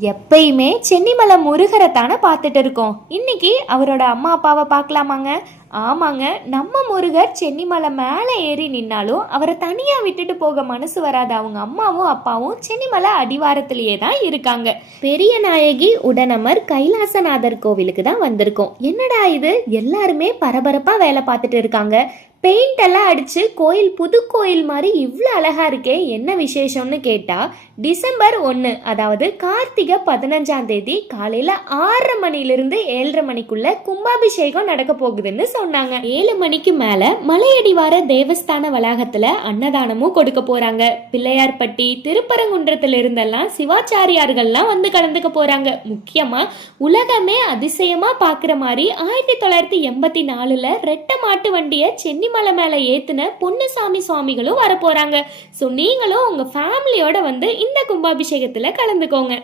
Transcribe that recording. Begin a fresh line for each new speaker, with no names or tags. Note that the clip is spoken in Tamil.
எப்பயுமே சென்னிமலை முருகரை தானே பார்த்துட்டு இருக்கோம். இன்னைக்கு அவரோட அம்மா அப்பாவை பார்க்கலாமாங்க? ஆமாங்க நம்ம முருகர் சென்னிமலை மேலே ஏறி நின்னாலும் அவரை தனியாக விட்டுட்டு போக மனசு வராத அவங்க அம்மாவும் அப்பாவும் சென்னிமலை அடிவாரத்திலேயே தான் இருக்காங்க. பெரிய நாயகி உடனமர் கைலாசநாதர் கோவிலுக்கு தான் வந்திருக்கோம். என்னடா இது? எல்லாருமே பரபரப்பாக வேலை பார்த்துட்டு இருக்காங்க. பெயிண்ட் எல்லாம் அடிச்சு கோயில் புது கோயில் மாதிரி இவ்வளோ அழகா இருக்கே என்ன விசேஷம்னு கேட்டா டிசம்பர் ஒன்று அதாவது கார்த்திகை பதினஞ்சாம் தேதி காலையில ஆறரை மணிலிருந்து ஏழரை மணிக்குள்ள கும்பாபிஷேகம் நடக்க போகுதுன்னு சொன்னாங்க. ஏழு மணிக்கு மேல மலையடிவார தேவஸ்தான வளாகத்துல அன்னதானமும் கொடுக்க போறாங்க. பிள்ளையார்பட்டி திருப்பரங்குன்றத்துல இருந்தெல்லாம் சிவாச்சாரியார்கள்லாம் வந்து கலந்துக்க போறாங்க. முக்கியமா உலகமே அதிசயமா பார்க்குற மாதிரி ஆயிரத்தி தொள்ளாயிரத்தி எண்பத்தி நாலுல ரெட்டை மாட்டு வண்டியை சென்னிமலை மேல ஏத்துன பொன்னுசாமி சுவாமிகளும் வர போறாங்க. ஸோ நீங்களும் உங்க ஃபேமிலியோட வந்து இந்த கும்பாபிஷேகத்துல கலந்துக்கோங்க.